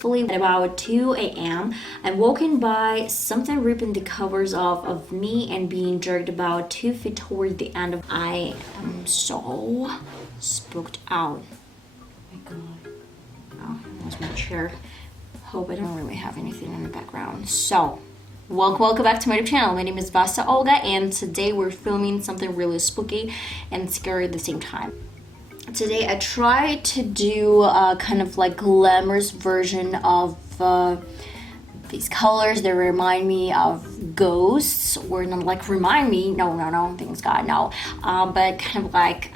At about 2 a.m. I'm woken by something ripping the covers off of me and being jerked about 2 feet toward the end of. I am so spooked out. Oh my god. Oh, that's my chair. Hope I don't really have anything in the background. So, welcome back to my YouTube channel. My name is VassaOlga, and today we're filming something really spooky and scary at the same time. Today I tried to do a kind of like glamorous version of these colors that remind me of ghosts, or not like remind me, no, thanks God, no, but kind of like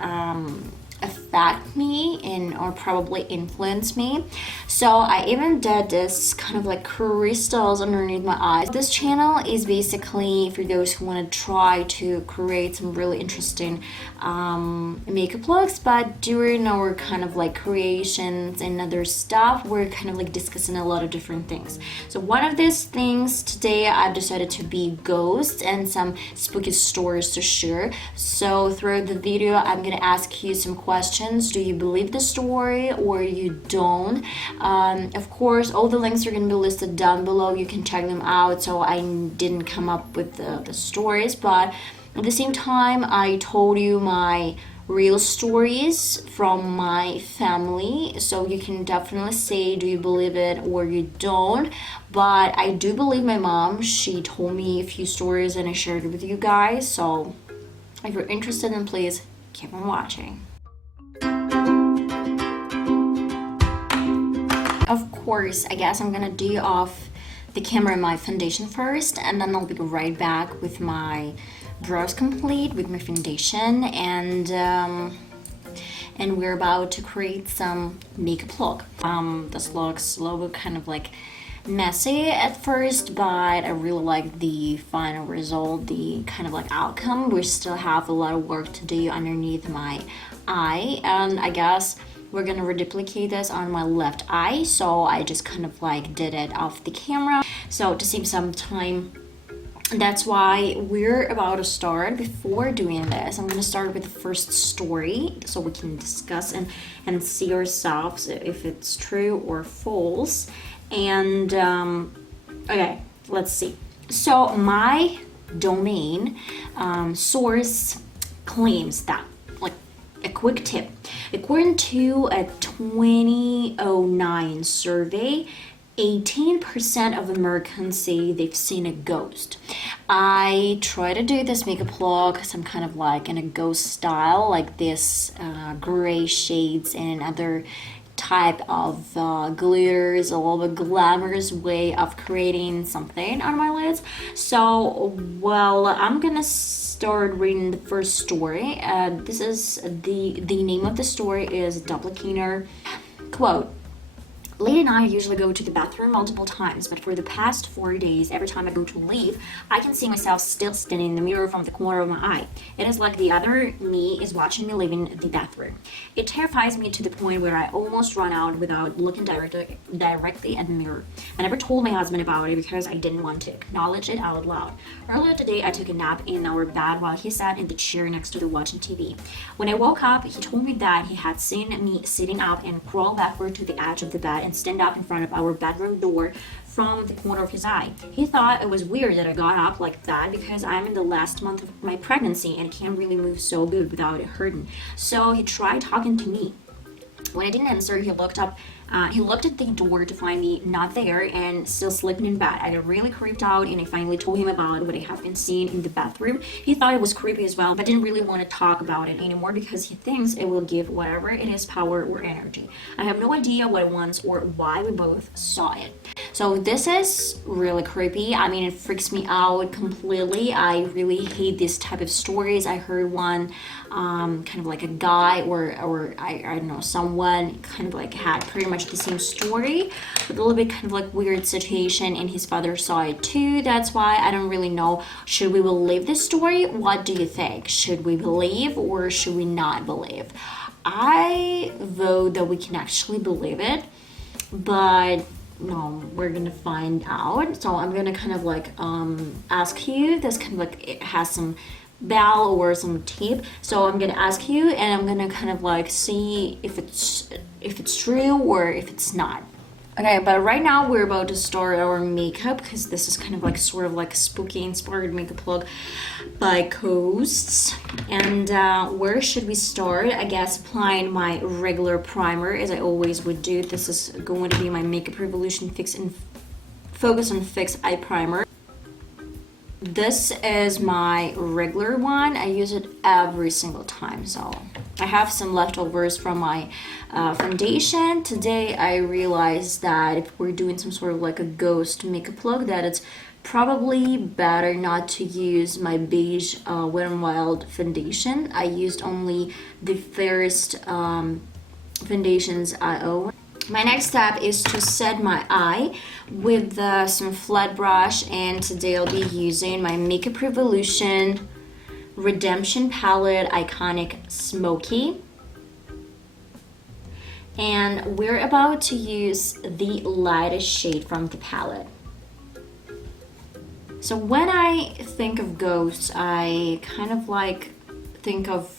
affect me and or probably influence me. So I even did this kind of like crystals underneath my eyes. This channel is basically for those who want to try to create some really interesting makeup looks, but during our kind of like creations and other stuff, we're kind of like discussing a lot of different things. So one of these things today I've decided to be ghosts and some spooky stories to share. So throughout the video I'm gonna ask you some questions. Do you believe the story or you don't? Of course, all the links are going to be listed down below. You can check them out. So I didn't come up with the stories, but at the same time, I told you my real stories from my family. So you can definitely say, do you believe it or you don't? But I do believe my mom. She told me a few stories and I shared it with you guys. So if you're interested, then please keep on watching. Of course, I guess I'm gonna do off the camera my foundation first, and then I'll be right back with my brows complete with my foundation, and we're about to create some makeup look. This looks a little bit kind of like messy at first, but I really like the final result, the kind of like outcome. We still have a lot of work to do underneath my eye, and I guess we're gonna reduplicate this on my left eye, so I just kind of like did it off the camera so to save some time. That's why we're about to start. Before doing this, I'm gonna start with the first story so we can discuss and see ourselves if it's true or false. And okay, let's see. So my domain source claims that, like, a quick tip, according to a 2009 survey, 18% of Americans say they've seen a ghost. I try to do this makeup look, some kind of like in a ghost style, like this gray shades and other type of glitters, a little bit glamorous way of creating something on my lids. So, well, I'm gonna start reading the first story. This is the name of the story is Duplicator. Quote: Lady and I usually go to the bathroom multiple times, but for the past 4 days, every time I go to leave, I can see myself still standing in the mirror from the corner of my eye. It is like the other me is watching me leaving the bathroom. It terrifies me to the point where I almost run out without looking directly at the mirror. I never told my husband about it because I didn't want to acknowledge it out loud. Earlier today, I took a nap in our bed while he sat in the chair next to the watching TV. When I woke up, he told me that he had seen me sitting up and crawl backward to the edge of the bed and stand up in front of our bedroom door from the corner of his eye. He thought it was weird that I got up like that because I'm in the last month of my pregnancy and can't really move so good without it hurting. So he tried talking to me. When I didn't answer, he looked at the door to find me not there and still sleeping in bed. I got really creeped out and I finally told him about what I have been seeing in the bathroom. He thought it was creepy as well, but didn't really want to talk about it anymore because he thinks it will give whatever it is power or energy. I have no idea what it wants or why we both saw it. So this is really creepy. I mean, it freaks me out completely. I really hate this type of stories. I heard one kind of like a guy or I don't know, someone kind of like had pretty much the same story with a little bit kind of like weird situation, and his father saw it too. That's why I don't really know, should we believe this story? What do you think? Should we believe or should we not believe? I vote that we can actually believe it, but no, we're gonna find out. So I'm gonna kind of like ask you this, kind of like it has some bell or some tape, so I'm gonna ask you and I'm gonna kind of like see if it's true or if it's not. Okay, but right now we're about to start our makeup because this is kind of like sort of like a spooky inspired makeup look by Coasts. And where should we start? I guess applying my regular primer as I always would do. This is going to be my Makeup Revolution Fix and Focus and Fix Eye Primer. This is my regular one. I use it every single time, so I have some leftovers from my foundation. Today I realized that if we're doing some sort of like a ghost makeup look, that it's probably better not to use my beige Wet n Wild foundation. I used only the fairest foundations I own. My next step is to set my eye with some flat brush, and today I'll be using my Makeup Revolution Redemption Palette Iconic Smoky. And we're about to use the lightest shade from the palette. So when I think of ghosts, I kind of like think of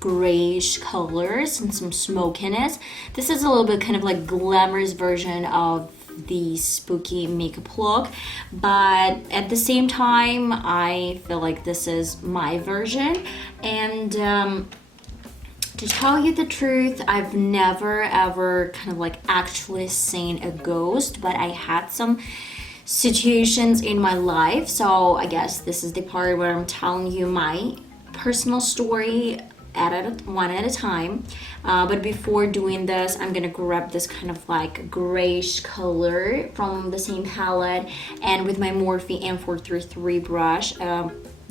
grayish colors and some smokiness. This is a little bit kind of like glamorous version of the spooky makeup look, but at the same time I feel like this is my version. And to tell you the truth, I've never ever kind of like actually seen a ghost, but I had some situations in my life, so I guess this is the part where I'm telling you my personal story one at a time. But before doing this, I'm gonna grab this kind of like grayish color from the same palette, and with my Morphe M433 brush,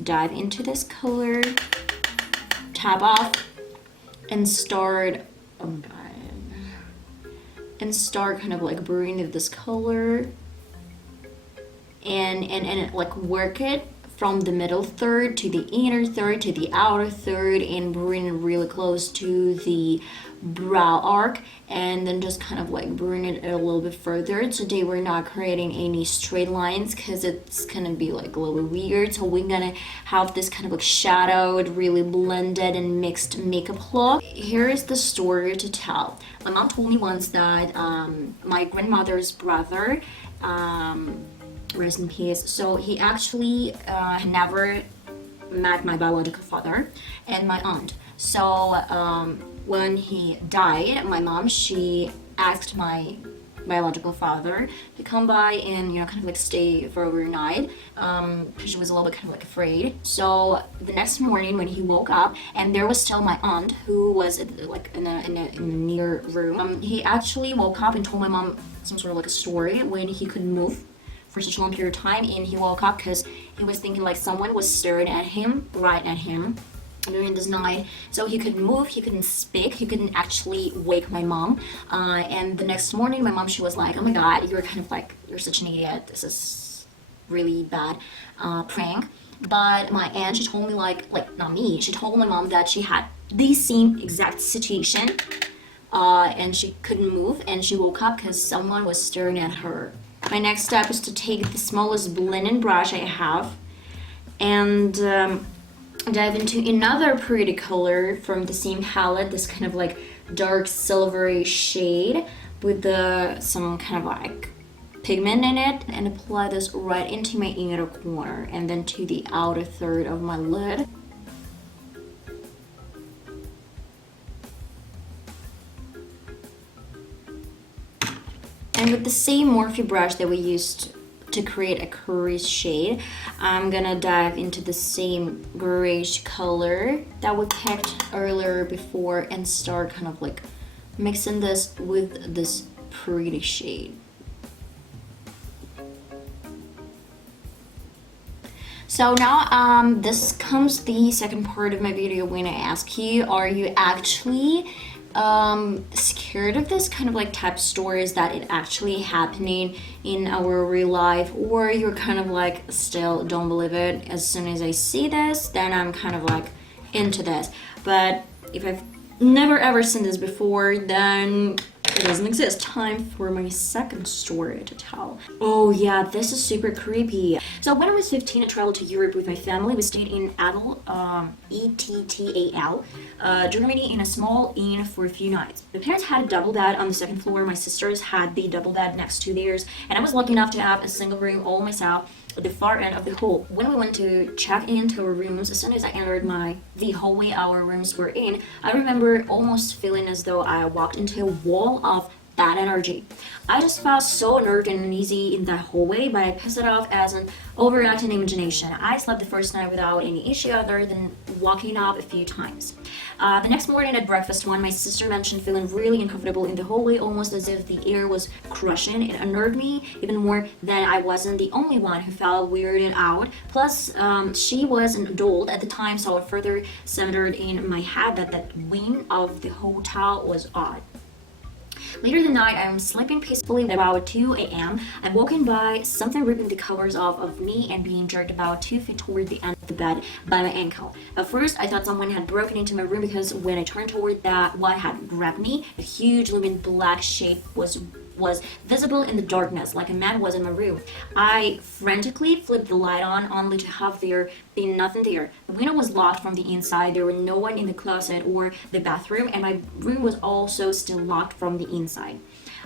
dive into this color, tap off, and start, oh my god, and start kind of like bringing this color and like work it from the middle third to the inner third to the outer third, and bring it really close to the brow arc, and then just kind of like bring it a little bit further. Today we're not creating any straight lines because it's gonna be like a little bit weird, so we're gonna have this kind of like shadowed, really blended and mixed makeup look. Here is the story to tell. My mom told me once that my grandmother's brother, rest in peace, so he actually never met my biological father and my aunt. So when he died, my mom, she asked my biological father to come by and, you know, kind of like stay for overnight, because she was a little bit kind of like afraid. So the next morning when he woke up, and there was still my aunt who was like in a near room, he actually woke up and told my mom some sort of like a story when he couldn't move for such a long period of time, and he woke up because he was thinking like someone was staring at him, right at him during this night. So he couldn't move, he couldn't speak, he couldn't actually wake my mom. And the next morning my mom, she was like, oh my god, you're kind of like, you're such an idiot, this is really bad prank. But my aunt, she told me like not me, she told my mom that she had the same exact situation, and she couldn't move, and she woke up because someone was staring at her. My next step is to take the smallest blending brush I have and dive into another pretty color from the same palette, this kind of like dark silvery shade with some kind of like pigment in it, and apply this right into my inner corner and then to the outer third of my lid. And with the same Morphe brush that we used to create a crease shade, I'm gonna dive into the same grayish color that we picked earlier before and start kind of like mixing this with this pretty shade. So now this comes the second part of my video when I ask you, are you actually scared of this kind of like type stories that it actually happening in our real life, or you're kind of like still don't believe it? As soon as I see this, then I'm kind of like into this. But if I've never ever seen this before, then it doesn't exist. Time for my second story to tell. Oh yeah, this is super creepy. So when I was 15, I traveled to Europe with my family. We stayed in Edel, E-T-T-A-L, Germany, in a small inn for a few nights. My parents had a double bed on the second floor. My sisters had the double bed next to theirs, and I was lucky enough to have a single room all myself at the far end of the hall. When we went to check into our rooms, as soon as I entered the hallway our rooms were in, I remember almost feeling as though I walked into a wall of bad energy. I just felt so unnerved and uneasy in that hallway, but I passed it off as an overacting imagination. I slept the first night without any issue other than waking up a few times. The next morning at breakfast, when my sister mentioned feeling really uncomfortable in the hallway, almost as if the air was crushing, it unnerved me even more than I wasn't the only one who felt weirded out. Plus, she was an adult at the time, so it further cemented in my head that that wing of the hotel was odd. Later that night, I'm sleeping peacefully at about 2 a.m. I'm woken by something ripping the covers off of me and being jerked about 2 feet toward the end of the bed by my ankle. At first, I thought someone had broken into my room because when I turned toward that what had grabbed me, a huge looming black shape was visible in the darkness, like a man was in my room. I frantically flipped the light on, only to have there been nothing there. The window was locked from the inside, there were no one in the closet or the bathroom, and my room was also still locked from the inside.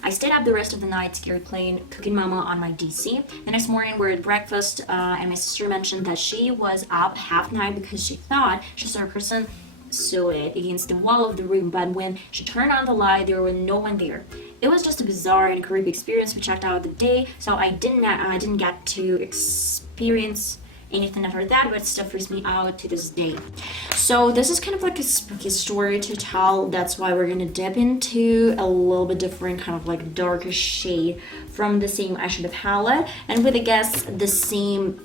I stayed up the rest of the night, scared, playing Cooking Mama on my DC. The next morning, we were at breakfast, and my sister mentioned that she was up half night because she thought she saw a person silhouette against the wall of the room, but when she turned on the light, there was no one there. It was just a bizarre and creepy experience. We checked out the day, so I didn't get to experience anything after that, but it still freaks me out to this day. So this is kind of like a spooky story to tell. That's why we're gonna dip into a little bit different, kind of like darker shade from the same eyeshadow palette, and with, I guess, the same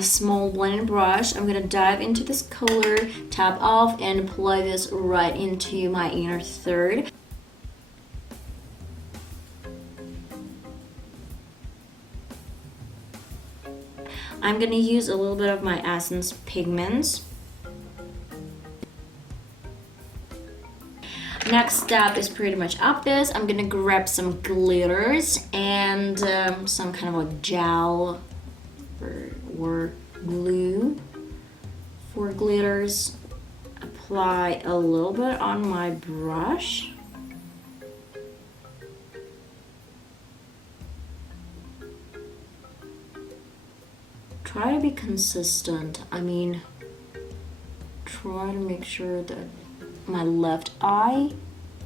small blending brush. I'm gonna dive into this color, tap off, and apply this right into my inner third. I'm gonna use a little bit of my Essence pigments. Next step is pretty much up this. I'm gonna grab some glitters and some kind of like gel or glue for glitters. Apply a little bit on my brush. Try to be consistent. I mean, try to make sure that my left eye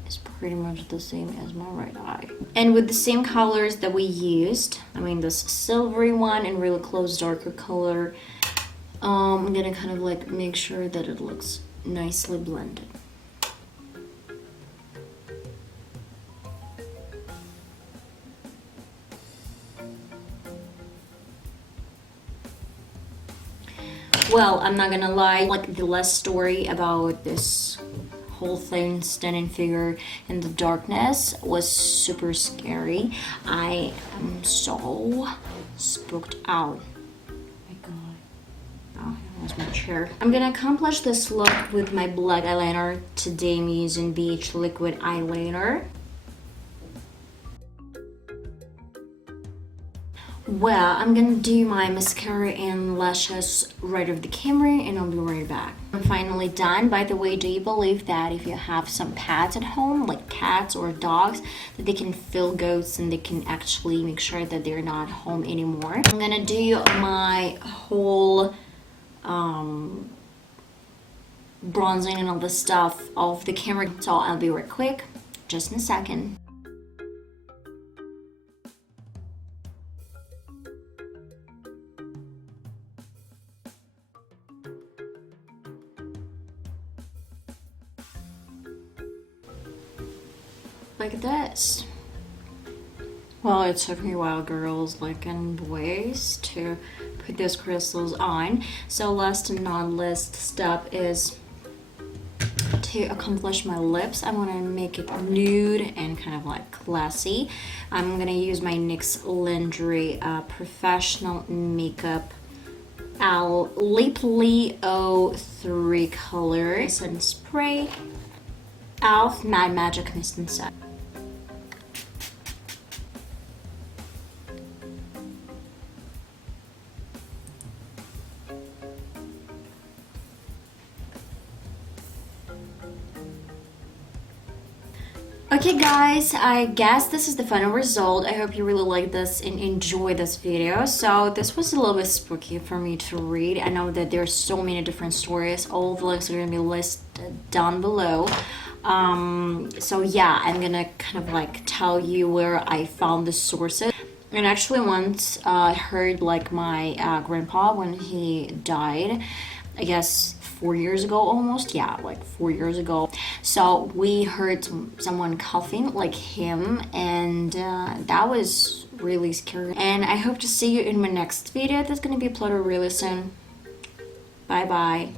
is pretty much the same as my right eye. And with the same colors that we used, I mean this silvery one and really close darker color, I'm gonna kind of like make sure that it looks nicely blended. Well, I'm not gonna lie, like the last story about this whole thing standing figure in the darkness was super scary. I am so spooked out. Oh my god. Oh, that was my chair. I'm gonna accomplish this look with my black eyeliner. Today I'm using Beach Liquid Eyeliner. Well, I'm gonna do my mascara and lashes right over the camera and I'll be right back. I'm finally done. By the way, do you believe that if you have some pets at home, like cats or dogs, that they can feel ghosts and they can actually make sure that they're not home anymore? I'm gonna do my whole bronzing and all the stuff off the camera, so I'll be right quick, just in a second. Like this. Well, it took me a while, girls, like, and boys, to put those crystals on. So last and not least step is to accomplish my lips. I want to make it nude and kind of like classy. I'm gonna use my NYX Lingerie Professional Makeup Lip Leo 3 color. Sun spray. e.l.f. Matte Magic Mist and Set. Okay guys, I guess this is the final result. I hope you really like this and enjoy this video. So this was a little bit spooky for me to read. I know that there's so many different stories. All the links are going to be listed down below. So yeah, I'm gonna kind of like tell you where I found the sources. And actually once I heard like my grandpa when he died, I guess 4 years ago almost, yeah, like 4 years ago. So we heard someone coughing like him, and that was really scary. And I hope to see you in my next video that's gonna be uploaded really soon. Bye bye.